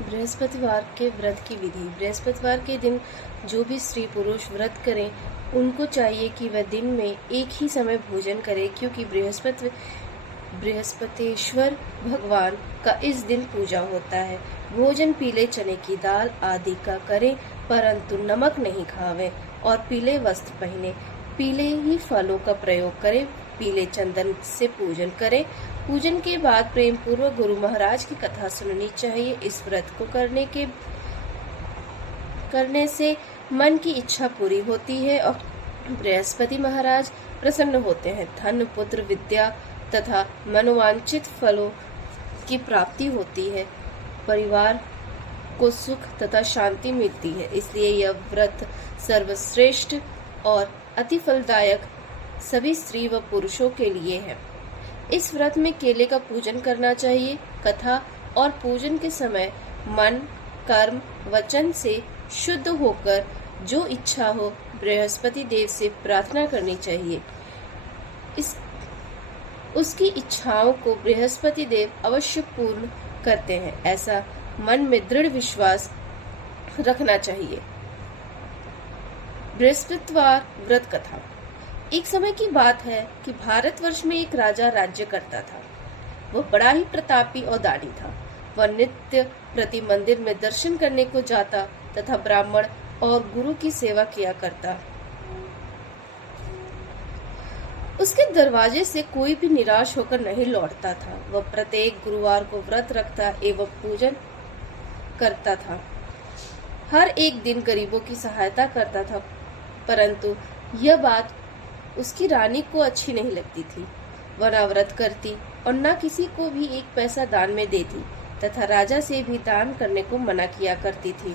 बृहस्पतिवार के व्रत की विधि। बृहस्पतिवार के दिन जो भी स्त्री पुरुष व्रत करें उनको चाहिए कि वह दिन में एक ही समय भोजन करें, क्योंकि बृहस्पतिश्वर भगवान का इस दिन पूजा होता है। भोजन पीले चने की दाल आदि का करें, परंतु नमक नहीं खावें और पीले वस्त्र पहने। पीले ही फलों का प्रयोग करें, पीले चंदन से पूजन करें। पूजन के बाद प्रेम पूर्वक गुरु महाराज की कथा सुननी चाहिए। इस व्रत को करने से मन की इच्छा पूरी होती है और बृहस्पति महाराज प्रसन्न होते हैं। धन पुत्र विद्या तथा मनोवांछित फलों की प्राप्ति होती है। परिवार को सुख तथा शांति मिलती है। इसलिए यह व्रत सर्वश्रेष्ठ और अति फलदायक सभी स्त्री व पुरुषों के लिए है। इस व्रत में केले का पूजन करना चाहिए। कथा और पूजन के समय मन, कर्म, वचन से शुद्ध होकर जो इच्छा हो बृहस्पति देव से प्रार्थना करनी चाहिए। उसकी इच्छाओं को बृहस्पति देव अवश्य पूर्ण करते हैं, ऐसा मन में दृढ़ विश्वास रखना चाहिए। बृहस्पतिवार व्रत कथा। एक समय की बात है कि भारतवर्ष में एक राजा राज्य करता था। वह बड़ा ही प्रतापी और दानी था। वह नित्य प्रति मंदिर में दर्शन करने को जाता तथा ब्राह्मण और गुरु की सेवा किया करता। उसके दरवाजे से कोई भी निराश होकर नहीं लौटता था। वह प्रत्येक गुरुवार को व्रत रखता एवं पूजन करता था। हर एक दिन गरीबों की सहायता करता था, परंतु यह बात उसकी रानी को अच्छी नहीं लगती थी। वह न व्रत करती और न किसी को भी एक पैसा दान में देती तथा राजा से भी दान करने को मना किया करती थी।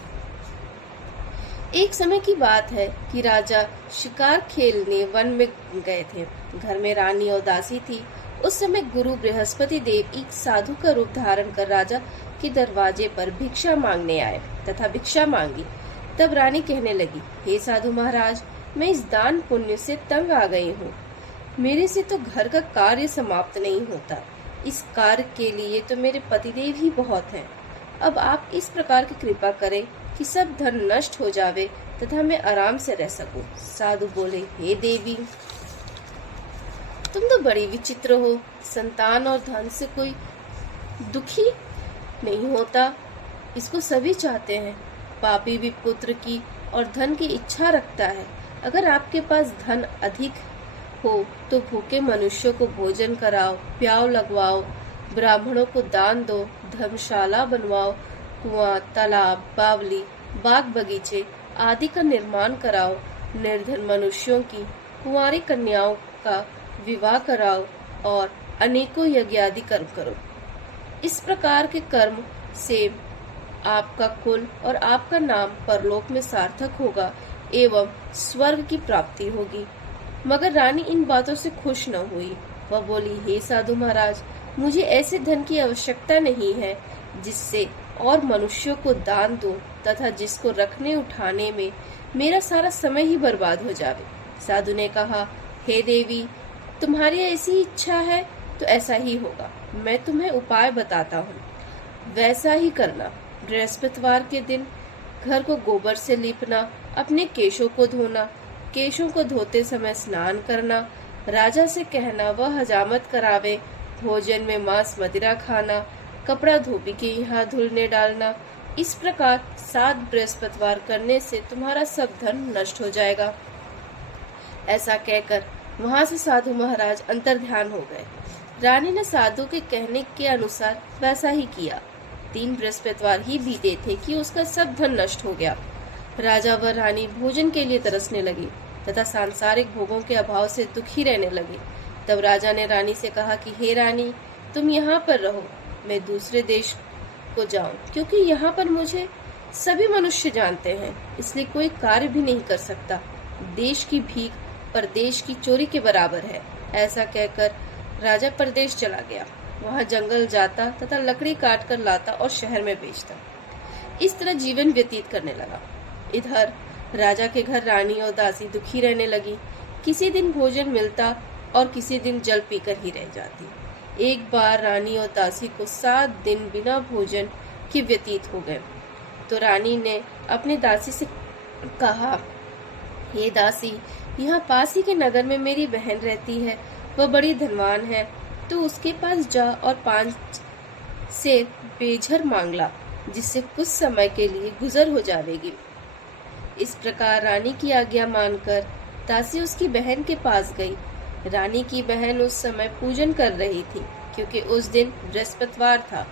एक समय की बात है कि राजा शिकार खेलने वन में गए थे। घर में रानी और दासी थी। उस समय गुरु बृहस्पति देव एक साधु का रूप धारण कर राजा के दरवाजे पर भिक्षा मांगने आए तथा भिक्षा मांगी। तब रानी कहने लगी, हे साधु महाराज, मैं इस दान पुण्य से तंग आ गई हूँ। मेरे से तो घर का कार्य समाप्त नहीं होता। इस कार्य के लिए तो मेरे पतिदेव ही बहुत हैं। अब आप इस प्रकार की कृपा करें कि सब धन नष्ट हो जावे तथा मैं आराम से रह सकूं। साधु बोले, हे देवी, तुम तो बड़ी विचित्र हो। संतान और धन से कोई दुखी नहीं होता, इसको सभी चाहते हैं। पापी भी पुत्र की और धन की इच्छा रखता है। अगर आपके पास धन अधिक हो तो भूखे मनुष्यों को भोजन कराओ, प्याव लगवाओ, ब्राह्मणों को दान दो, धर्मशाला बनवाओ, कुआं, तालाब, बावली, बाग बगीचे आदि का निर्माण कराओ, निर्धन मनुष्यों की कुंवारी कन्याओं का विवाह कराओ और अनेकों यज्ञ आदि कर्म करो। इस प्रकार के कर्म से आपका कुल और आपका नाम परलोक में सार्थक होगा एवं स्वर्ग की प्राप्ति होगी। मगर रानी इन बातों से खुश न हुई। वह बोली, हे साधु महाराज, मुझे ऐसे धन की आवश्यकता नहीं है जिससे और मनुष्यों को दान दूं तथा जिसको रखने उठाने में मेरा सारा समय ही बर्बाद हो जावे। साधु ने कहा, हे देवी, तुम्हारी ऐसी इच्छा है तो ऐसा ही होगा। मैं तुम्हें उपाय बताता हूँ, वैसा ही करना। बृहस्पतिवार के दिन घर को गोबर से लीपना, अपने केशों को धोना, केशों को धोते समय स्नान करना, राजा से कहना वह हजामत करावे, भोजन में मांस मदिरा खाना, कपड़ा धोबी के यहाँ धुलने डालना। इस प्रकार 7 बृहस्पतिवार करने से तुम्हारा सब धन नष्ट हो जाएगा। ऐसा कहकर वहाँ से साधु महाराज अंतर्ध्यान हो गए। रानी ने साधु के कहने के अनुसार वैसा ही किया। 3 बृहस्पतिवार ही बीते थे कि उसका सब धन नष्ट हो गया। राजा व रानी भोजन के लिए तरसने लगे तथा सांसारिक भोगों के अभाव से दुखी रहने लगे। तब राजा ने रानी से कहा कि हे रानी, तुम यहाँ पर रहो, मैं दूसरे देश को जाऊं, क्योंकि यहाँ पर मुझे सभी मनुष्य जानते हैं, इसलिए कोई कार्य भी नहीं कर सकता। देश की भीख परदेश की चोरी के बराबर है। ऐसा कहकर राजा परदेश चला गया। वहाँ जंगल जाता तथा लकड़ी काट कर लाता और शहर में बेचता। इस तरह जीवन व्यतीत करने लगा। इधर राजा के घर रानी और दासी दुखी रहने लगी। किसी दिन भोजन मिलता और किसी दिन जल पीकर ही रह जाती। एक बार रानी और दासी को 7 दिन बिना भोजन कि व्यतीत हो गए। तो रानी ने अपनी दासी से कहा, हे दासी, यहाँ पास ही के नगर में मेरी बहन रहती है, वह बड़ी धनवान है, तो उसके पास जा और 5 से बेझर मांग ला, जिससे कुछ समय के लिए गुजर हो जाएगी। इस प्रकार रानी की आज्ञा मानकर दासी उसकी बहन के पास गई। रानी की बहन उस समय पूजन कर रही थी, क्योंकि उस दिन बृहस्पतिवार था।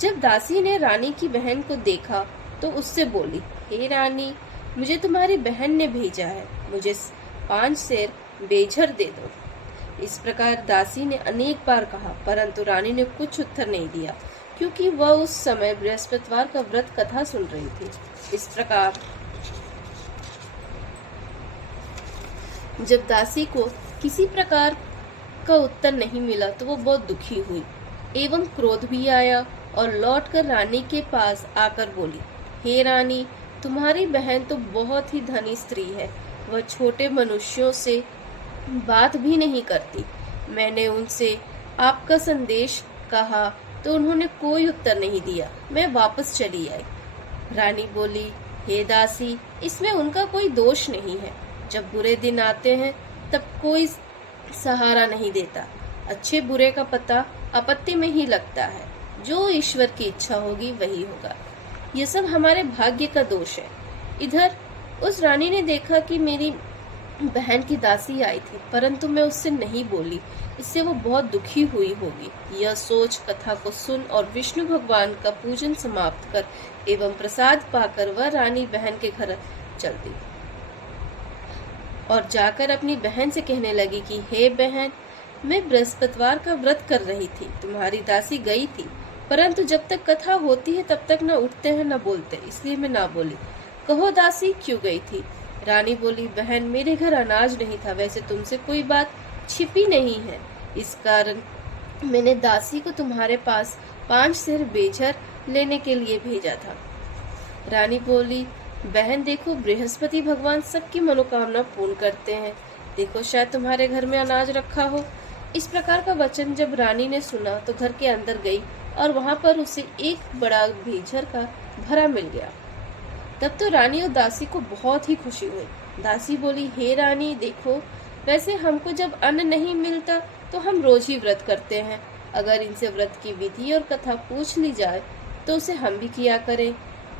जब दासी ने रानी की बहन को देखा तो उससे बोली, हे रानी, मुझे तुम्हारी बहन ने भेजा है, मुझे 5 सेर बेझर दे दो। इस प्रकार दासी ने अनेक बार कहा, परंतु रानी ने कुछ उत्तर नहीं दिया, क्योंकि वह उस समय बृहस्पतिवार का व्रत कथा सुन रही थी। इस प्रकार जब दासी को किसी प्रकार का उत्तर नहीं मिला तो वो बहुत दुखी हुई एवं क्रोध भी आया और लौटकर रानी के पास आकर बोली, हे रानी, तुम्हारी बहन तो बहुत ही धनी स्त्री है, वह छोटे मनुष्यों से बात भी नहीं करती। मैंने उनसे आपका संदेश कहा तो उन्होंने कोई उत्तर नहीं दिया, मैं वापस चली आई। रानी बोली, हे दासी, इसमें उनका कोई दोष नहीं है। जब बुरे दिन आते हैं तब कोई सहारा नहीं देता। अच्छे बुरे का पता आपत्ति में ही लगता है। जो ईश्वर की इच्छा होगी वही होगा। यह सब हमारे भाग्य का दोष है। इधर उस रानी ने देखा कि मेरी बहन की दासी आई थी, परंतु मैं उससे नहीं बोली, इससे वो बहुत दुखी हुई होगी। यह सोच कथा को सुन और विष्णु भगवान का पूजन समाप्त कर एवं प्रसाद पाकर वह रानी बहन के घर चल दी और जाकर अपनी बहन से कहने लगी कि हे बहन, मैं बृहस्पतिवार का व्रत कर रही थी, तुम्हारी दासी गई थी, परंतु जब तक कथा होती है तब तक न उठते हैं न बोलते, इसलिए मैं ना बोली। कहो दासी, क्यों गई थी? रानी बोली, बहन, मेरे घर अनाज नहीं था, वैसे तुमसे कोई बात छिपी नहीं है, इस कारण मैंने दासी को तुम्हारे पास 5 सेर बेझर लेने के लिए भेजा था। रानी बोली, बहन देखो, बृहस्पति भगवान सबकी मनोकामना पूर्ण करते हैं, देखो शायद तुम्हारे घर में अनाज रखा हो। इस प्रकार का वचन जब रानी ने सुना तो घर के अंदर गई और वहां पर उसे एक बड़ा बेझर का भरा मिल गया। तब तो रानी और दासी को बहुत ही खुशी हुई। दासी बोली, हे रानी देखो, वैसे हमको जब अन्न नहीं मिलता तो हम रोज ही व्रत करते हैं, अगर इनसे व्रत की विधि और कथा पूछ ली जाए तो उसे हम भी किया करें।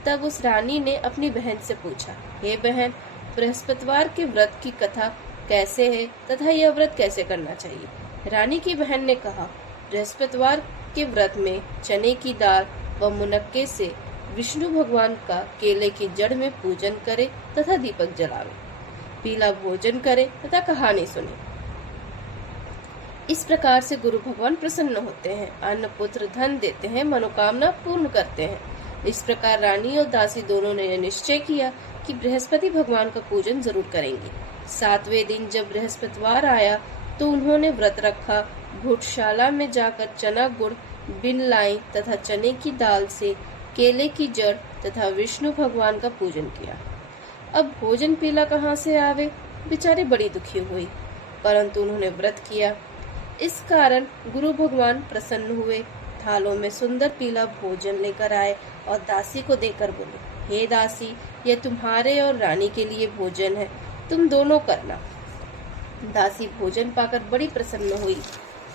तब उस रानी ने अपनी बहन से पूछा, हे बहन, बृहस्पतिवार के व्रत की कथा कैसे है तथा यह व्रत कैसे करना चाहिए? रानी की बहन ने कहा, बृहस्पतिवार के व्रत में चने की दाल व मुनक्के से विष्णु भगवान का केले की जड़ में पूजन करे तथा दीपक जलावे, पीला भोजन करे तथा कहानी सुने। इस प्रकार से गुरु भगवान प्रसन्न होते हैं, अन्न पुत्र धन देते हैं, मनोकामना पूर्ण करते हैं। इस प्रकार रानी और दासी दोनों ने निश्चय किया कि बृहस्पति भगवान का पूजन जरूर करेंगे। 7वें दिन जब बृहस्पतिवार आया तो उन्होंने व्रत रखा, घुटशाला में जाकर चना गुड़ बिन लाई तथा चने की दाल से केले की जड़ तथा विष्णु भगवान का पूजन किया। अब भोजन पीला कहाँ से आवे? बेचारे बड़ी दुखी हुई, परंतु उन्होंने व्रत किया। इस कारण गुरु भगवान प्रसन्न हुए, थालों में सुंदर पीला भोजन लेकर आए और दासी को देकर बोले, हे दासी, यह तुम्हारे और रानी के लिए भोजन है, तुम दोनों करना। दासी भोजन पाकर बड़ी प्रसन्न हुई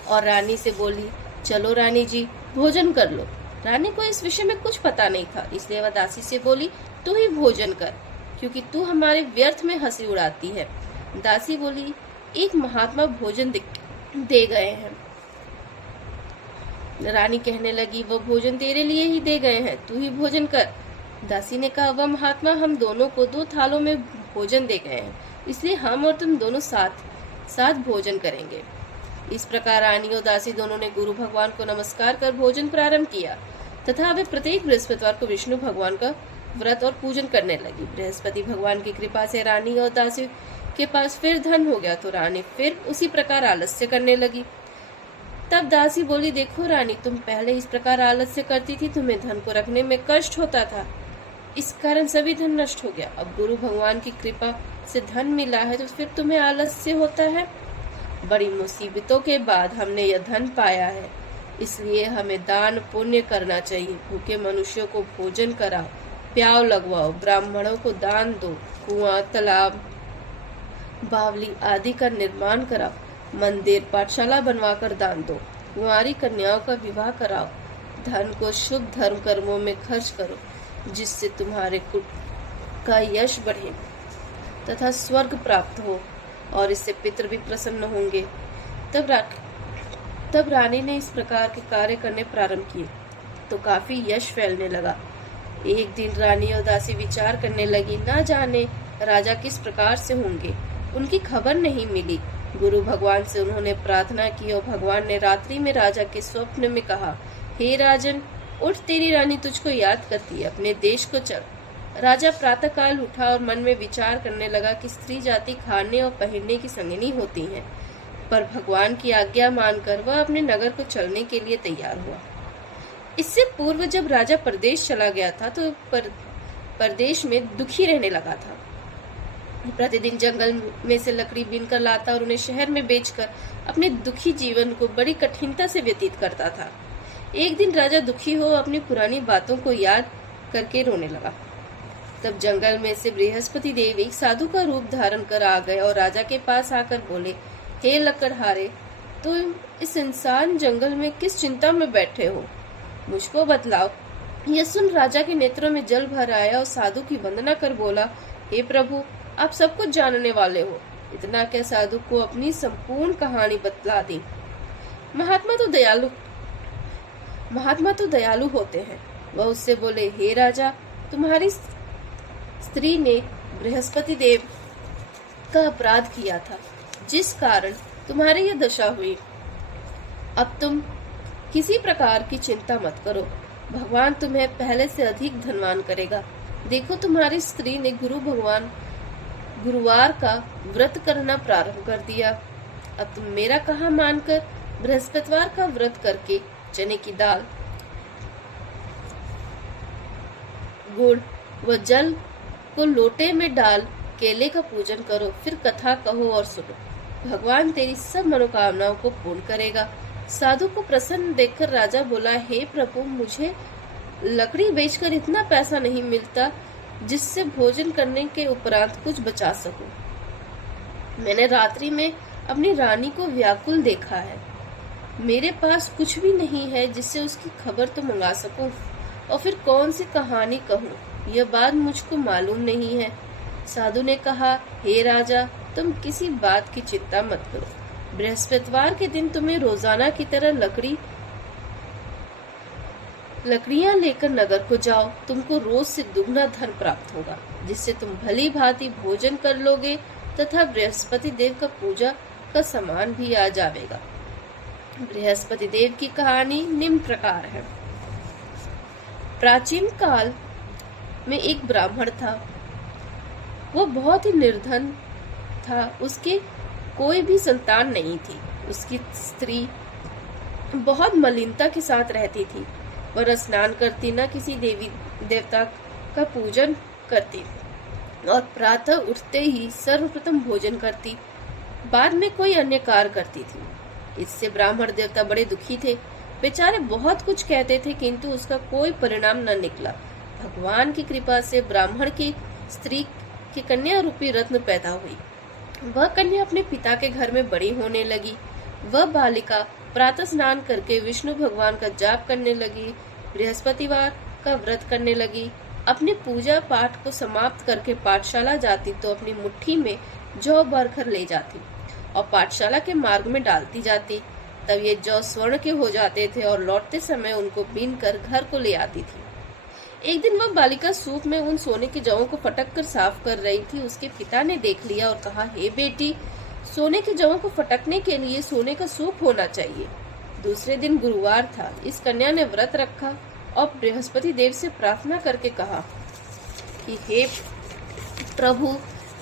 और रानी से बोली, चलो रानी जी, भोजन कर लो। रानी को इस विषय में कुछ पता नहीं था, इसलिए वह दासी से बोली, तू ही भोजन कर, क्योंकि तू हमारे व्यर्थ में हंसी उड़ाती है। दासी बोली, एक महात्मा भोजन दे गए हैं। रानी कहने लगी, वह भोजन तेरे लिए ही दे गए हैं, तू ही भोजन कर। दासी ने कहा, वह महात्मा हम दोनों को 2 थालों में भोजन दे गए हैं, इसलिए हम और तुम दोनों साथ भोजन करेंगे। इस प्रकार रानी और दासी दोनों ने गुरु भगवान को नमस्कार कर भोजन प्रारंभ किया तथा वे प्रत्येक बृहस्पतिवार को विष्णु भगवान का व्रत और पूजन करने लगी। बृहस्पति भगवान की कृपा से रानी और दासी के पास फिर धन हो गया तो रानी फिर उसी प्रकार आलस्य करने लगी। तब दासी बोली, देखो रानी, तुम पहले इस प्रकार आलस्य करती थी, तुम्हें धन को रखने में कष्ट होता था, इस कारण सभी धन नष्ट हो गया। अब गुरु भगवान की कृपा से धन मिला है तो फिर तुम्हें आलस्य होता है। बड़ी मुसीबतों के बाद हमने यह धन पाया है, इसलिए हमें दान पुण्य करना चाहिए। भूखे मनुष्यों को भोजन कराओ, प्याव लगवाओ, ब्राह्मणों को दान दो, कुआं, तालाब, बावली आदि का निर्माण कराओ, मंदिर, पाठशाला बनवाकर दान दो, कुंवारी कन्याओं का विवाह कराओ, धन को शुभ धर्म कर्मों में खर्च करो, जिससे तुम्हारे कुल का यश बढ़े तथा स्वर्ग प्राप्त हो, और इससे पितृ भी प्रसन्न होंगे। तब रानी ने इस प्रकार के कार्य करने प्रारंभ किए तो काफी यश फैलने लगा। एक दिन रानी और दासी विचार करने लगी, न जाने राजा किस प्रकार से होंगे, उनकी खबर नहीं मिली। गुरु भगवान से उन्होंने प्रार्थना की और भगवान ने रात्रि में राजा के स्वप्न में कहा, हे राजन, उठ, तेरी रानी तुझको याद करती है, अपने देश को चल। राजा प्रातःकाल उठा और मन में विचार करने लगा कि स्त्री जाति खाने और पहनने की संगिनी होती है, पर भगवान की आज्ञा मानकर वह अपने नगर को चलने के लिए तैयार हुआ। इससे पूर्व जब राजा परदेश चला गया था तो परदेश में दुखी रहने लगा था। प्रतिदिन जंगल में से लकड़ी बीनकर लाता और उन्हें शहर में बेचकर अपने दुखी जीवन को बड़ी कठिनता से व्यतीत करता था। एक दिन राजा दुखी हो अपनी पुरानी बातों को याद करके रोने लगा। तब जंगल में से बृहस्पति देव एक साधु का रूप धारण कर आ गए और राजा के पास आकर बोले, हे लकड़हारे, तुम इस इंसान जंगल में किस चिंता में बैठे हो, मुझको बतलाओ। यह सुन राजा के नेत्रों में जल भर आया और साधु की वंदना कर बोला, हे प्रभु, आप सब कुछ जानने वाले हो। इतना क्या, साधु को अपनी संपूर्ण कहानी बतला दी। महात्मा तो दयालु होते हैं। वह उससे बोले, हे राजा, तुम्हारी स्त्री ने बृहस्पति देव का अपराध किया था, जिस कारण तुम्हारी यह दशा हुई। अब तुम किसी प्रकार की चिंता मत करो, भगवान तुम्हें पहले से अधिक धनवान करेगा। देखो, तुम्हारी स्त्री ने गुरुवार का व्रत करना प्रारंभ कर दिया। अब तुम मेरा कहा मानकर बृहस्पतिवार का व्रत करके चने की दाल, गुड़ व जल को लोटे में डाल केले का पूजन करो, फिर कथा कहो और सुनो। भगवान तेरी सब मनोकामनाओं को पूर्ण करेगा। साधु को प्रसन्न देखकर राजा बोला, हे प्रभु, मुझे लकड़ी बेचकर इतना पैसा नहीं मिलता जिससे भोजन करने के उपरांत कुछ बचा सकूं। मैंने रात्रि में अपनी रानी को व्याकुल देखा है। मेरे पास कुछ भी नहीं है जिससे उसकी खबर तो मंगा सकूं, और फिर कौन सी कहानी कहूं, यह बात मुझको मालूम नहीं है। साधु ने कहा, हे राजा, तुम किसी बात की चिंता मत करो। बृहस्पतिवार के दिन तुम्हें रोजाना की तरह लकड़ियां लेकर नगर को जाओ। तुमको रोज से दुगना धन प्राप्त होगा, जिससे तुम भली भांति भोजन कर लोगे तथा बृहस्पति देव का पूजा का सामान भी आ जाएगा। बृहस्पति देव की कहानी निम्न प्रकार है। प्राचीन काल में एक ब्राह्मण था। वह बहुत ही निर्धन था। उसके कोई भी संतान नहीं थी। उसकी स्त्री बहुत मलिनता के साथ रहती थी। वह स्नान करती, न किसी देवी देवता का पूजन करती और प्रातः उठते ही सर्वप्रथम भोजन करती, बाद में कोई अन्य कार्य करती थी। इससे ब्राह्मण देवता बड़े दुखी थे। बेचारे बहुत कुछ कहते थे, किंतु उसका कोई परिणाम न निकला। भगवान की कृपा से ब्राह्मण की स्त्री की कन्या रूपी रत्न पैदा हुई। वह कन्या अपने पिता के घर में बड़ी होने लगी। वह बालिका प्रातः स्नान करके विष्णु भगवान का जाप करने लगी, बृहस्पतिवार का व्रत करने लगी। अपने पूजा पाठ को समाप्त करके पाठशाला जाती तो अपनी मुट्ठी में जौ भरकर ले जाती और पाठशाला के मार्ग में डालती जाती। तब ये जौ स्वर्ण के हो जाते थे और लौटते समय उनको बीन कर घर को ले आती थी। एक दिन वह बालिका सूप में उन सोने के जौं को फटक कर साफ कर रही थी। उसके पिता ने देख लिया और कहा, हे बेटी, सोने के जौं को फटकने के लिए सोने का सूप होना चाहिए। दूसरे दिन गुरुवार था। इस कन्या ने व्रत रखा और बृहस्पति देव से प्रार्थना करके कहा कि हे प्रभु,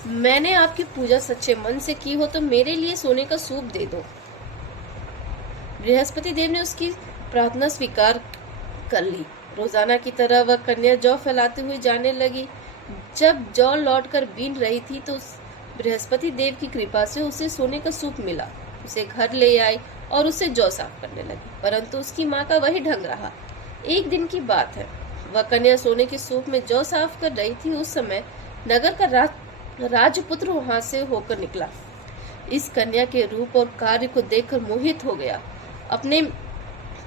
मैंने आपकी पूजा सच्चे मन से की हो तो मेरे लिए सोने का सूप दे दो। बृहस्पति देव ने उसकी प्रार्थना स्वीकार कर ली। रोजाना की तरह वह कन्या जौ फैलाते हुए जाने लगी। जब जौ लौटकर बीन रही थी तो बृहस्पति देव की कृपा से उसे सोने का सूप मिला। उसे घर ले आई और उससे जौ साफ करने लगी, परंतु उसकी माँ का वही ढंग रहा। एक दिन की बात है, वह कन्या सोने के सूप में जौ साफ कर रही थी। उस समय नगर का राजपुत्र वहां से होकर निकला। इस कन्या के रूप और कार्य को देखकर मोहित हो गया। अपने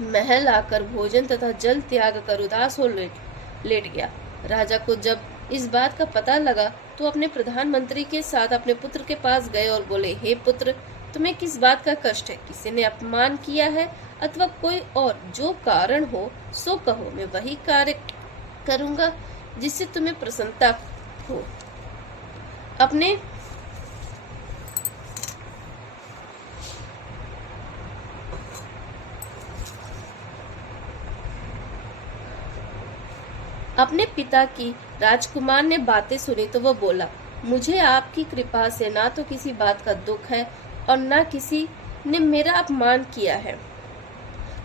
महल आकर भोजन तथा जल त्याग कर उदास हो लेट गया। राजा को जब इस बात का पता लगा तो अपने प्रधानमंत्री के साथ अपने पुत्र के पास गए और बोले, हे पुत्र, तुम्हें किस बात का कष्ट है? किसी ने अपमान किया है अथवा कोई और? जो कारण हो सो कहो, मैं वही कार्य करूंगा जिससे तुम्हें प्रसन्नता हो। अपने पिता की राजकुमार ने बातें सुनी तो वह बोला, मुझे आपकी कृपा से ना तो किसी बात का दुख है और ना किसी ने मेरा अपमान किया है,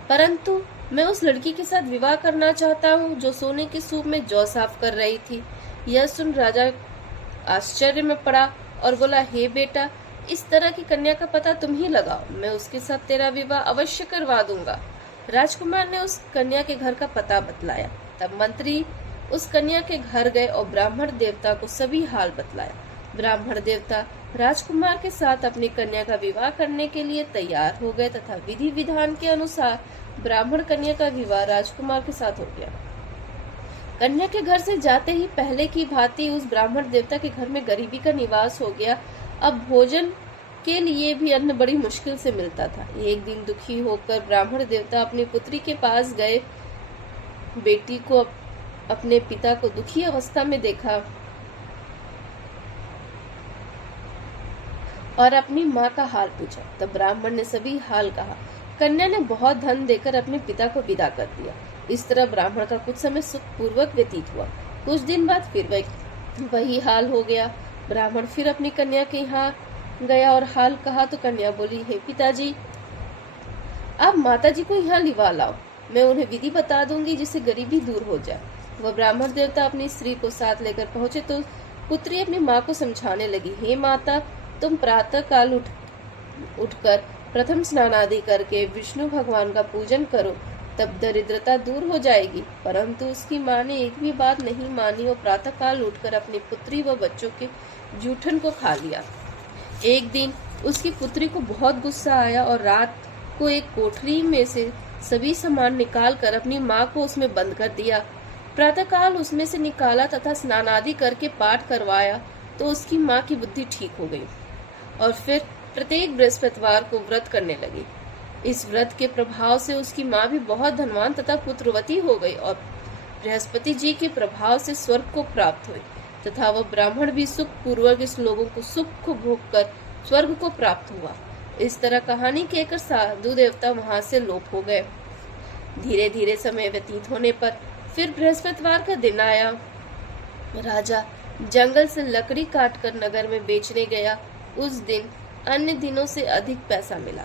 परंतु मैं उस लड़की के साथ विवाह करना चाहता हूँ जो सोने के सूप में जौ साफ कर रही थी। यह सुन राजा आश्चर्य में पड़ा और बोला, हे बेटा, इस तरह की कन्या का पता तुम ही लगाओ, मैं उसके साथ तेरा विवाह अवश्य करवा दूंगा। राजकुमार ने उस कन्या के घर का पता बतलाया। तब मंत्री उस कन्या के घर गए और ब्राह्मण देवता को सभी हाल बतलाया। ब्राह्मण देवता राजकुमार के साथ अपनी कन्या का विवाह करने के लिए तैयार हो गए तथा विधि विधान के अनुसार ब्राह्मण कन्या का विवाह राजकुमार के साथ हो गया। कन्या के घर से जाते ही पहले की भांति उस ब्राह्मण देवता के घर में गरीबी का निवास हो गया। अब भोजन के लिए भी अन्न बड़ी मुश्किल से मिलता था। एक दिन दुखी होकर ब्राह्मण देवता अपनी पुत्री के पास गए। बेटी को अपने पिता को दुखी अवस्था में देखा और अपनी माँ का हाल पूछा। तब ब्राह्मण ने सभी हाल कहा। कन्या ने बहुत धन देकर अपने पिता को विदा कर दिया। इस तरह ब्राह्मण का कुछ समय सुख पूर्वक व्यतीत हुआ। कुछ दिन बाद फिर वही हाल हो गया। ब्राह्मण फिर अपनी कन्या के यहाँ गया और हाल कहा तो कन्या बोली, हे पिताजी, आप माताजी को यहाँ लिवा लाओ, मैं उन्हें विधि बता दूंगी जिससे गरीबी दूर हो जाए। वह ब्राह्मण देवता अपनी स्त्री को साथ लेकर पहुंचे तो पुत्री अपनी माँ को समझाने लगी, हे माता, तुम प्रातः काल उठकर प्रथम स्नान आदि करके विष्णु भगवान का पूजन करो, तब दरिद्रता दूर हो जाएगी। परंतु उसकी माँ ने एक भी बात नहीं मानी और प्रातः काल उठकर अपनी पुत्री व बच्चों के जूठन को खा लिया। एक दिन उसकी पुत्री को बहुत गुस्सा आया और रात को एक कोठरी में से सभी सामान निकाल कर अपनी माँ को उसमें बंद कर दिया। प्रातःकाल उसमें से निकाला तथा स्नान आदि करके पाठ करवाया तो उसकी माँ की बुद्धि ठीक हो गई और फिर प्रत्येक बृहस्पतिवार को व्रत करने लगी। इस व्रत के प्रभाव से उसकी माँ भी बहुत धनवान तथा पुत्रवती हो गई और बृहस्पति जी के प्रभाव से स्वर्ग को प्राप्त हुई तथा वह ब्राह्मण भी सुख पूर्वक इस लोगों को सुख को भोग कर स्वर्ग को प्राप्त हुआ। इस तरह कहानी कहकर साधु देवता वहां से लोप हो गए। धीरे धीरे समय व्यतीत होने पर फिर बृहस्पतिवार का दिन आया। राजा जंगल से लकड़ी काटकर नगर में बेचने गया। उस दिन अन्य दिनों से अधिक पैसा मिला।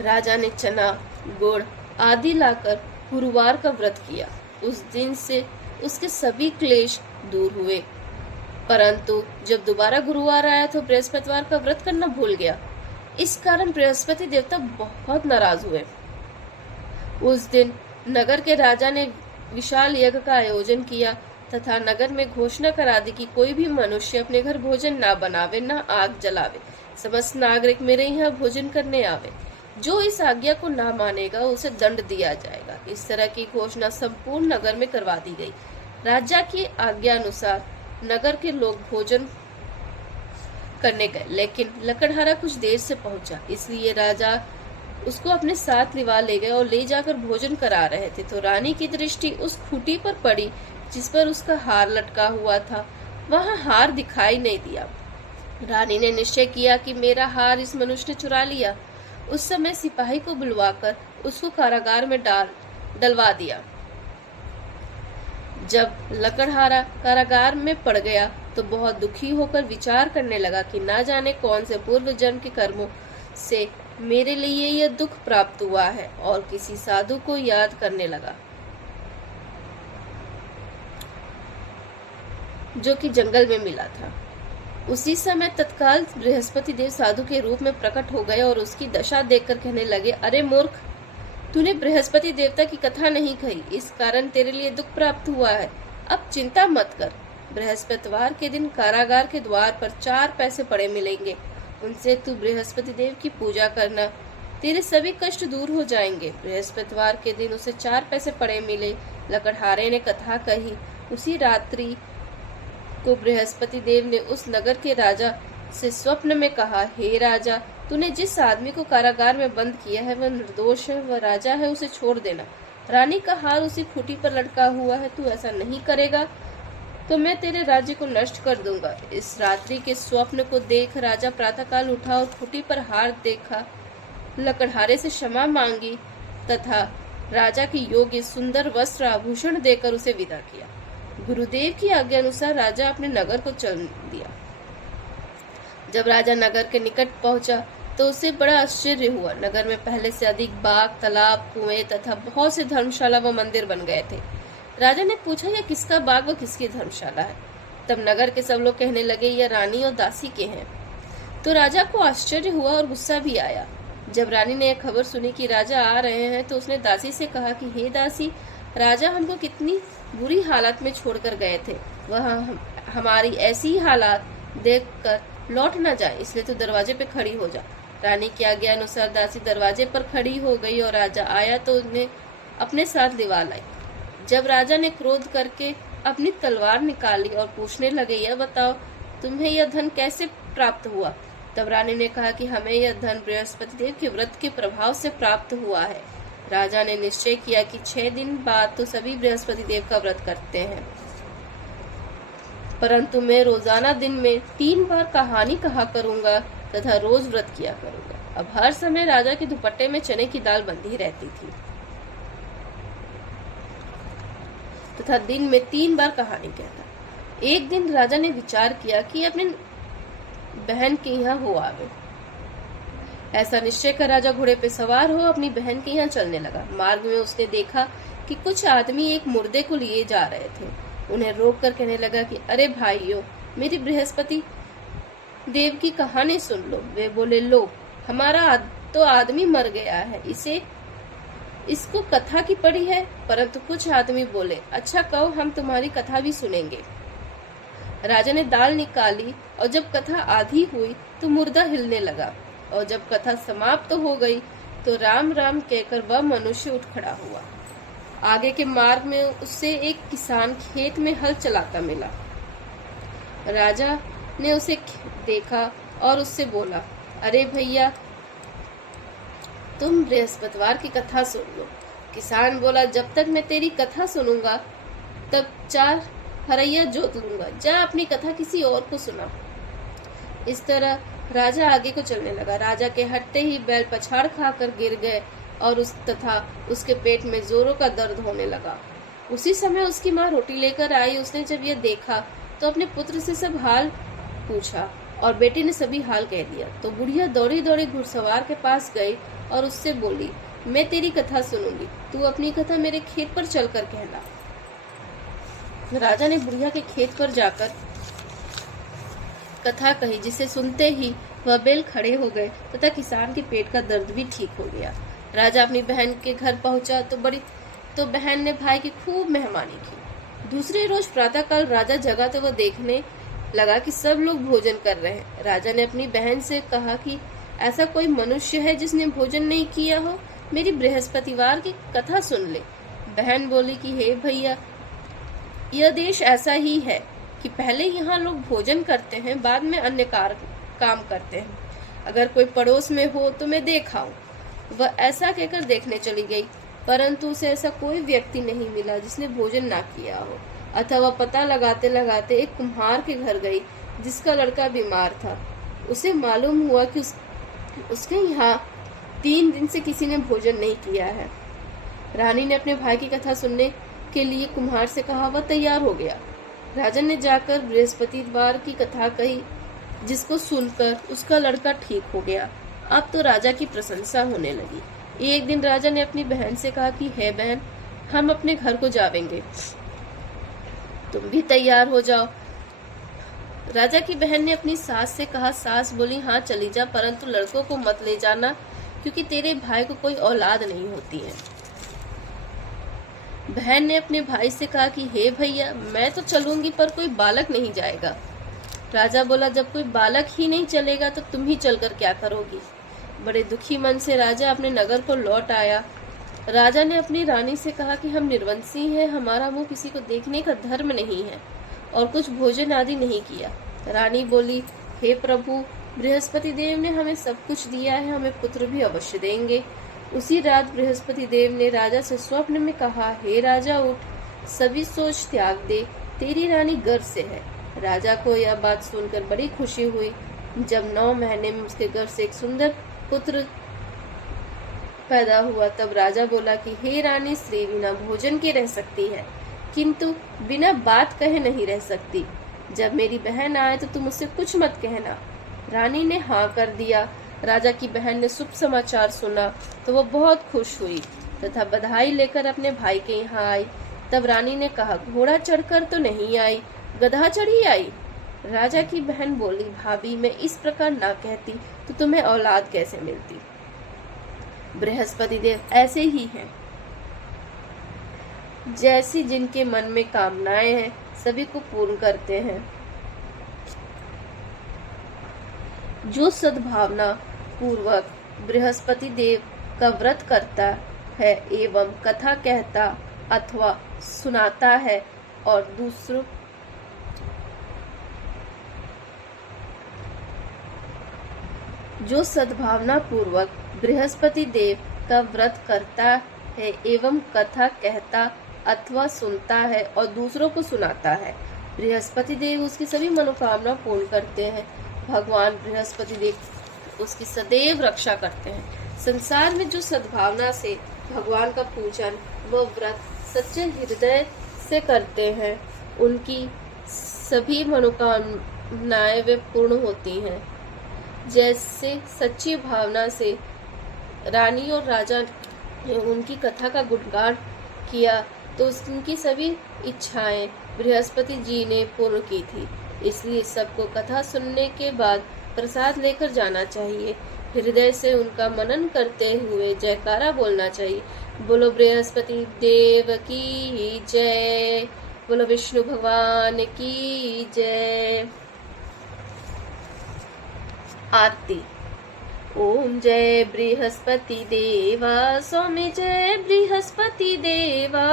राजा ने चना, गुड़ आदि लाकर गुरुवार का व्रत किया। उस दिन से उसके सभी क्लेश दूर हुए। परंतु जब दोबारा गुरुवार आया तो बृहस्पतिवार का व्रत करना भूल गया। इस कारण बृहस्पति देवता बहुत नाराज हुए। उस दिन नगर के राजा ने विशाल यज्ञ का आयोजन किया तथा नगर में घोषणा करा दी कि कोई भी मनुष्य अपने घर भोजन ना बनावे, ना आग जलावे। समस्त नागरिक मेरे यहाँ भोजन करने आवे। जो इस आज्ञा को ना मानेगा उसे दंड दिया जाएगा। इस तरह की घोषणा संपूर्ण नगर में करवा दी गई। राजा की आज्ञा अनुसार नगर के लोग भोजन करने गए, लेकिन लकड़हारा कुछ देर से पहुंचा, इसलिए राजा उसको अपने साथ लिवा ले गए और ले जाकर भोजन करा रहे थे तो रानी की दृष्टि उस खूंटी पर पड़ी जिस पर उसका हार लटका हुआ था। वहां हार दिखाई नहीं दिया। रानी ने निश्चय किया कि मेरा हार इस मनुष्य ने चुरा लिया। उस समय सिपाही को बुलवाकर उसको कारागार में डलवा दिया। जब लकड़हारा कारागार में पड़ गया तो बहुत दुखी होकर विचार करने लगा कि ना जाने कौन से पूर्व जन्म के कर्मों से मेरे लिए यह दुख प्राप्त हुआ है, और किसी साधु को याद करने लगा जो कि जंगल में मिला था। उसी समय तत्काल बृहस्पति देव साधु के रूप में प्रकट हो गए और उसकी दशा देखकर कहने लगे, अरे मूर्ख, तूने बृहस्पति देवता की कथा नहीं कही, इस कारण तेरे लिए दुख प्राप्त हुआ है। अब चिंता मत कर। बृहस्पतिवार के दिन कारागार के द्वार पर 4 पैसे पड़े मिलेंगे, उनसे तू बृहस्पति देव की पूजा करना, तेरे सभी कष्ट दूर हो जाएंगे। बृहस्पतिवार के दिन उसे 4 पैसे पड़े मिले। लकड़हारे ने कथा कही। उसी रात्रि को बृहस्पति देव ने उस नगर के राजा से स्वप्न में कहा, हे राजा, तूने जिस आदमी को कारागार में बंद किया है वह निर्दोष है, वह राजा है, उसे छोड़ देना। रानी का हार उसी खूंटी पर लटका हुआ है, तू ऐसा नहीं करेगा तो मैं तेरे राज्य को नष्ट कर दूंगा। इस रात्रि के स्वप्न को देख राजा प्रातःकाल उठा और खूंटी पर हार देखा, लकड़हारे से क्षमा मांगी तथा राजा की योग्य सुंदर वस्त्र आभूषण देकर उसे विदा किया। गुरुदेव की आज्ञा अनुसार राजा अपने नगर को चल दिया। जब राजा नगर के निकट पहुंचा तो उसे बड़ा आश्चर्य हुआ। नगर में पहले से अधिक बाग, तालाब, कुएं तथा बहुत से धर्मशाला व मंदिर बन गए थे। राजा ने पूछा, यह किसका बाग व किसकी धर्मशाला है? तब नगर के सब लोग कहने लगे, यह रानी और दासी के हैं। तो राजा को आश्चर्य हुआ और गुस्सा भी आया। जब रानी ने यह खबर सुनी कि राजा आ रहे हैं तो उसने दासी से कहा कि हे दासी, राजा हमको कितनी बुरी हालत में छोड़कर गए थे, वह हमारी ऐसी हालत देखकर लौट न जाए, इसलिए तो दरवाजे पे खड़ी हो जा। रानी की आज्ञा अनुसार दासी दरवाजे पर खड़ी हो गई और राजा आया तो उन्हें अपने साथ लिवा लाई। जब राजा ने क्रोध करके अपनी तलवार निकाली और पूछने लगे, यह बताओ तुम्हें यह धन कैसे प्राप्त हुआ? तब रानी ने कहा कि हमें यह धन बृहस्पति देव के व्रत के प्रभाव से प्राप्त हुआ है। राजा ने निश्चय किया कि 6 दिन बाद तो सभी बृहस्पति देव का व्रत करते हैं, परंतु मैं रोजाना दिन में 3 बार कहानी कहा करूंगा तथा रोज व्रत किया करूंगा। अब हर समय राजा के दुपट्टे में चने की दाल बंधी रहती थी तथा दिन में 3 बार कहानी कहता। एक दिन राजा ने विचार किया कि अपने बहन के यहाँ हो आवे। ऐसा निश्चय कर राजा घोड़े पे सवार हो अपनी बहन के यहाँ चलने लगा। मार्ग में उसने देखा कि कुछ आदमी एक मुर्दे को लिए जा रहे थे। उन्हें रोककर कहने लगा कि अरे भाइयों, मेरी बृहस्पति देव की कहानी सुन लो। वे बोले, लो, हमारा तो आदमी मर गया है, इसको कथा की पड़ी है। परंतु कुछ आदमी बोले, अच्छा कहो, हम तुम्हारी कथा भी सुनेंगे। राजा ने दाल निकाली और जब कथा आधी हुई तो मुर्दा हिलने लगा, और जब कथा समाप्त हो गई तो राम राम कहकर वह मनुष्य उठ खड़ा हुआ। आगे के मार्ग में उससे एक किसान खेत में हल चलाता मिला। राजा ने उसे देखा और उससे बोला, अरे भैया, तुम बृहस्पतिवार की कथा सुन लो। किसान बोला, जब तक मैं तेरी कथा सुनूंगा तब 4 हरैया जोत लूंगा, जा अपनी कथा किसी और को सुना। इस तरह राजा आगे को चलने लगा। राजा के हटते ही बैल पछाड़ खाकर गिर गए और उसके पेट में जोरों का दर्द होने लगा। उसी समय उसकी माँ रोटी लेकर आई। उसने जब यह देखा तो अपने पुत्र से सब हाल पूछा और बेटे ने सभी हाल कह दिया। तो बुढ़िया दौड़ी दौड़ी घुड़सवार के पास गई और उससे बोली, मैं तेरी कथा सुनूंगी, तू अपनी कथा मेरे खेत पर चलकर कहला। राजा ने बुढ़िया के खेत पर जाकर कथा कही, जिसे सुनते ही वह बैल खड़े हो गए तथा किसान के पेट का दर्द भी ठीक हो गया। राजा अपनी बहन के घर पहुंचा तो बहन ने भाई की खूब मेहमानी की। दूसरे रोज प्रातःकाल राजा जगा तो वह देखने लगा कि सब लोग भोजन कर रहे हैं। राजा ने अपनी बहन से कहा कि ऐसा कोई मनुष्य है जिसने भोजन नहीं किया हो, मेरी बृहस्पतिवार की कथा सुन ले। बहन बोली कि हे भैया, यह देश ऐसा ही है कि पहले यहाँ लोग भोजन करते हैं, बाद में अन्य काम करते हैं। अगर कोई पड़ोस में हो तो मैं देखाऊं। वह ऐसा कहकर देखने चली गई, परंतु उसे ऐसा कोई व्यक्ति नहीं मिला जिसने भोजन ना किया हो। अतः वह पता लगाते लगाते एक कुम्हार के घर गई जिसका लड़का बीमार था। उसे मालूम हुआ कि उसके यहाँ 3 दिन से किसी ने भोजन नहीं किया है। रानी ने अपने भाई की कथा सुनने के लिए कुम्हार से कहा। वह तैयार हो गया। राजा ने जाकर बृहस्पतिवार की कथा कही, जिसको सुनकर उसका लड़का ठीक हो गया। अब तो राजा की प्रशंसा होने लगी। एक दिन राजा ने अपनी बहन से कहा कि हे बहन, हम अपने घर को जावेंगे, तुम भी तैयार हो जाओ। राजा की बहन ने अपनी सास से कहा। सास बोली, हाँ चली जा, परंतु लड़कों को मत ले जाना, क्योंकि तेरे भाई को कोई औलाद नहीं होती है। बहन ने अपने भाई से कहा कि हे भैया, मैं तो चलूंगी पर कोई बालक नहीं जाएगा। राजा बोला, जब कोई बालक ही नहीं चलेगा तो तुम ही चलकर क्या करोगी। बड़े दुखी मन से राजा अपने नगर को लौट आया। राजा ने अपनी रानी से कहा कि हम निर्वंशी हैं, हमारा मुंह किसी को देखने का धर्म नहीं है और कुछ भोजन आदि नहीं किया। रानी बोली, हे प्रभु, बृहस्पति देव ने हमें सब कुछ दिया है, हमें पुत्र भी अवश्य देंगे। उसी रात बृहस्पति देव ने राजा से स्वप्न में कहा, हे राजा उठ, सभी सोच त्याग दे, तेरी रानी गर्भ से है। राजा को यह बात सुनकर बड़ी खुशी हुई। जब 9 महीने में उसके गर्भ से एक सुंदर पुत्र पैदा हुआ, तब राजा बोला कि हे रानी, स्त्री बिना भोजन के रह सकती है, किंतु बिना बात कहे नहीं रह सकती। जब मेरी बहन आए तो तुम उससे कुछ मत कहना। रानी ने हाँ कर दिया। राजा की बहन ने शुभ समाचार सुना तो वो बहुत खुश हुई तथा बधाई लेकर अपने भाई के यहाँ आई। तब रानी ने कहा, घोड़ा चढ़कर तो नहीं आई, गधा चढ़ी आई। राजा की बहन बोली, भाभी, मैं इस प्रकार ना कहती तो तुम्हें औलाद कैसे मिलती। बृहस्पति देव ऐसे ही हैं, जैसी जिनके मन में कामनाएं हैं सभी को पूर्ण करते हैं। जो सद्भावना पूर्वक बृहस्पति देव का व्रत करता है एवं कथा कहता अथवा सुनाता है और दूसरों जो सद्भावना पूर्वक बृहस्पति देव का व्रत करता है एवं कथा कहता अथवा सुनता है और दूसरों को सुनाता है, बृहस्पति देव उसकी सभी मनोकामना पूर्ण करते हैं। भगवान बृहस्पति देव उसकी सदैव रक्षा करते हैं। संसार में जो सद्भावना से भगवान का पूजन व व्रत सच्चे हृदय से करते हैं, उनकी सभी मनोकामनाएं वे पूर्ण होती हैं। जैसे सच्ची भावना से रानी और राजा ने उनकी कथा का गुणगान किया तो उनकी सभी इच्छाएं बृहस्पति जी ने पूर्ण की थी। इसलिए सबको कथा सुनने के बाद प्रसाद लेकर जाना चाहिए। हृदय से उनका मनन करते हुए जयकारा बोलना चाहिए। बोलो बृहस्पति देव की जय, बोलो विष्णु भगवान की जय। आरती। ओम जय बृहस्पति देवा, स्वामी जय बृहस्पति देवा।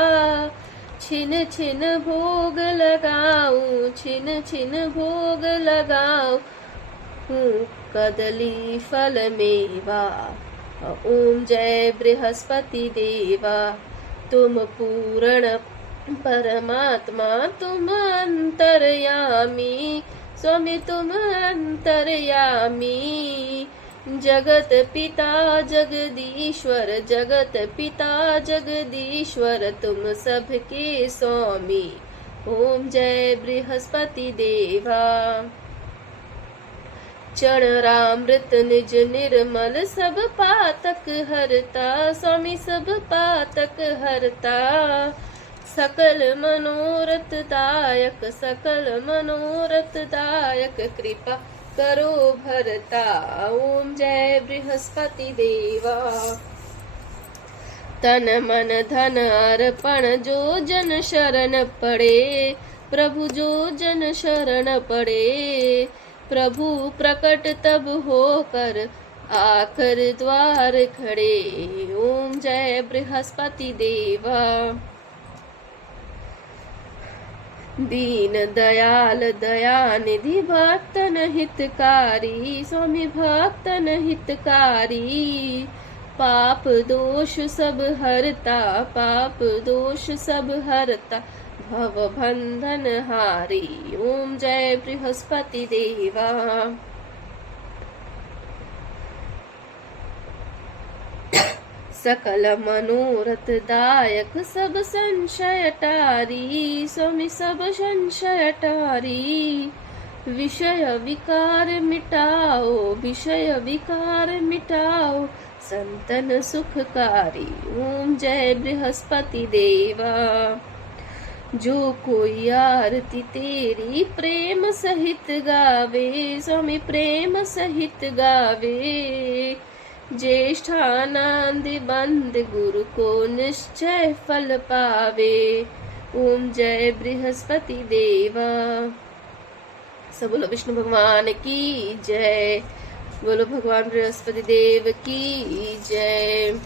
छिन छिन भोग लगाऊं, छिन छिन भोग लगाऊं, कदली फल मेवा। ओम जय बृहस्पति देवा, तुम पूर्ण परमात्मा, तुम अंतर्यामी, स्वामी तुम अंतर्यामी। जगत पिता जगदीश्वर, जगत पिता जगदीश्वर, तुम सबके स्वामी। ओम जय बृहस्पति देवा। चरणामृत निज निर्मल, सब पातक हरता, स्वामी सब पातक हरता। सकल मनोरथ दायक, सकल मनोरथ दायक, कृपा करो भरता। ओम जय बृहस्पति देवा। तन मन धन अर्पण, जो जन शरण पड़े, प्रभु जो जन शरण पड़े। प्रभु प्रकट तब होकर आकर द्वार खड़े। ओम जय बृहस्पति देवा। दीन दयाल दयानिधि, भक्तन हितकारी, स्वामी भक्तन हितकारी। पाप दोष सब हरता, पाप दोष सब हरता, भव बंधन हारी। ओम जय बृहस्पति देवा। सकल मनोरथ दायक, सब संशय टारी, स्वामी सब संशय टारी। विषय विकार मिटाओ, विषय विकार मिटाओ, संतन सुखकारी। ओम जय बृहस्पति देवा। जो कोई आरती तेरी प्रेम सहित गावे, स्वामी प्रेम सहित गावे। ज्येष्ठानंद बंद गुरु को निश्चय फल पावे। ओम जय बृहस्पति देवा। सब बोलो विष्णु भगवान की जय। बोलो भगवान बृहस्पति देव की जय।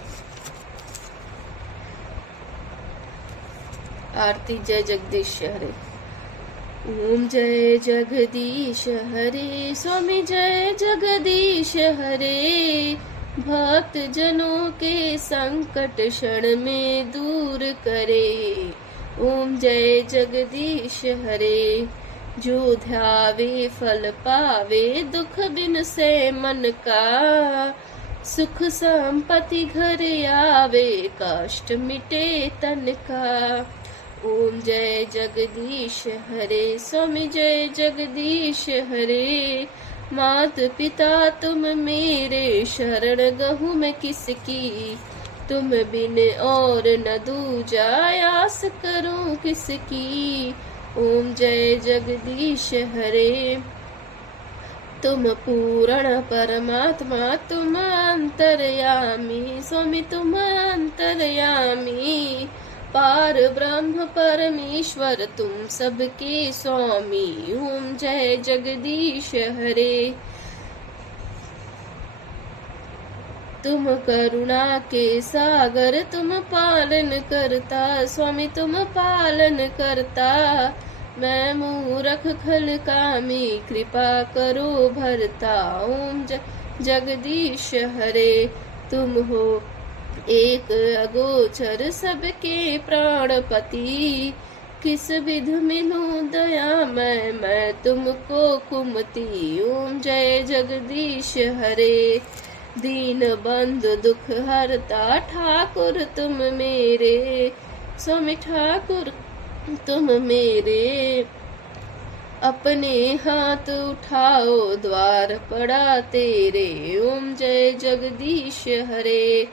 आरती जय जगदीश हरे। ओम जय जगदीश हरे, स्वामी जय जगदीश हरे। भक्त जनों के संकट क्षण में दूर करे। ओम जय जगदीश हरे। जो ध्यावे फल पावे, दुख बिन से मन का। सुख संपत्ति घर आवे, कष्ट मिटे तन का। ओम जय जगदीश हरे, स्वामी जय जगदीश हरे। मात पिता तुम मेरे, शरण गहूँ मैं किसकी। तुम बिन और न दूजा, आस करूं किसकी। ओम जय जगदीश हरे। तुम पूर्ण परमात्मा, तुम अंतर्यामी, स्वामी तुम अंतर्यामी। पार ब्रह्म परमेश्वर, तुम सबके स्वामी। ओम जय जगदीश हरे। तुम करुणा के सागर, तुम पालन करता, स्वामी तुम पालन करता। मैं मूरख खल कामी, कृपा करो भरता। ओम जगदीश हरे। तुम हो एक अगोचर, सबके प्राणपति। किस विध मिलूं दया मैं तुमको कुमति। ओम जय जगदीश हरे। दीन बंधु दुख हरता, ठाकुर तुम मेरे, स्वामी ठाकुर तुम मेरे। अपने हाथ उठाओ, द्वार पड़ा तेरे। ओम जय जगदीश हरे।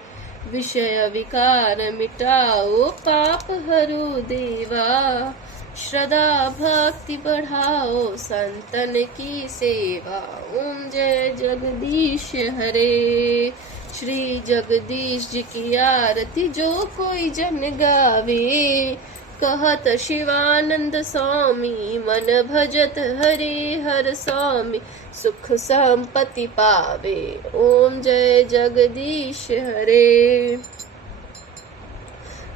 विषय विकार मिटाओ, पाप हरो देवा। श्रद्धा भक्ति बढ़ाओ, संतन की सेवा। ओम जय जगदीश हरे। श्री जगदीश जी की आरती जो कोई जन गावे। कहत शिवानंद स्वामी, मन भजत हरे हर स्वामी। सुख संपत्ति पावे। ओम जय जगदीश हरे।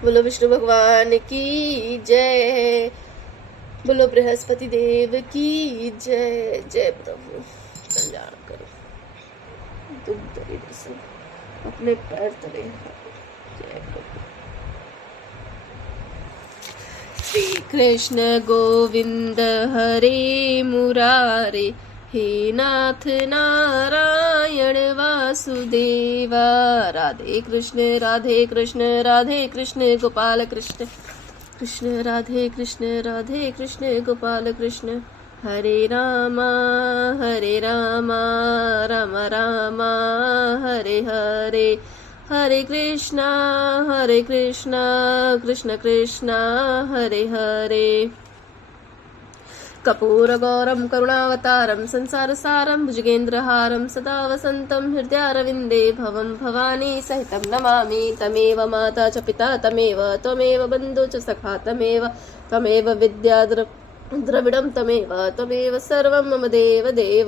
बोलो विष्णु भगवान की जय। बोलो बृहस्पति देव की जय। जय प्रभु, कल्याण करो। तुम तले से अपने पैर तले। जय प्रभु। श्री कृष्ण गोविंद हरे मुरारे, हे नाथ नारायण वासुदेवा। राधे कृष्ण राधे कृष्ण राधे कृष्ण गोपाल कृष्ण कृष्ण राधे कृष्ण गोपाल कृष्ण। हरे रामा राम रामा हरे हरे। हरे कृष्णा कृष्ण कृष्णा हरे हरे। कर्पूरगौरं करुणावतारं संसारसारं भुजगेन्द्रहारं सदा वसन्तं हृदयारविन्दे भवं भवानी सहितं नमामि। तमेव माता च पिता तमेव, त्वमेव बन्धु च सखा तमेव विद्या द्रविडं तमेव सर्वं मम देव देव।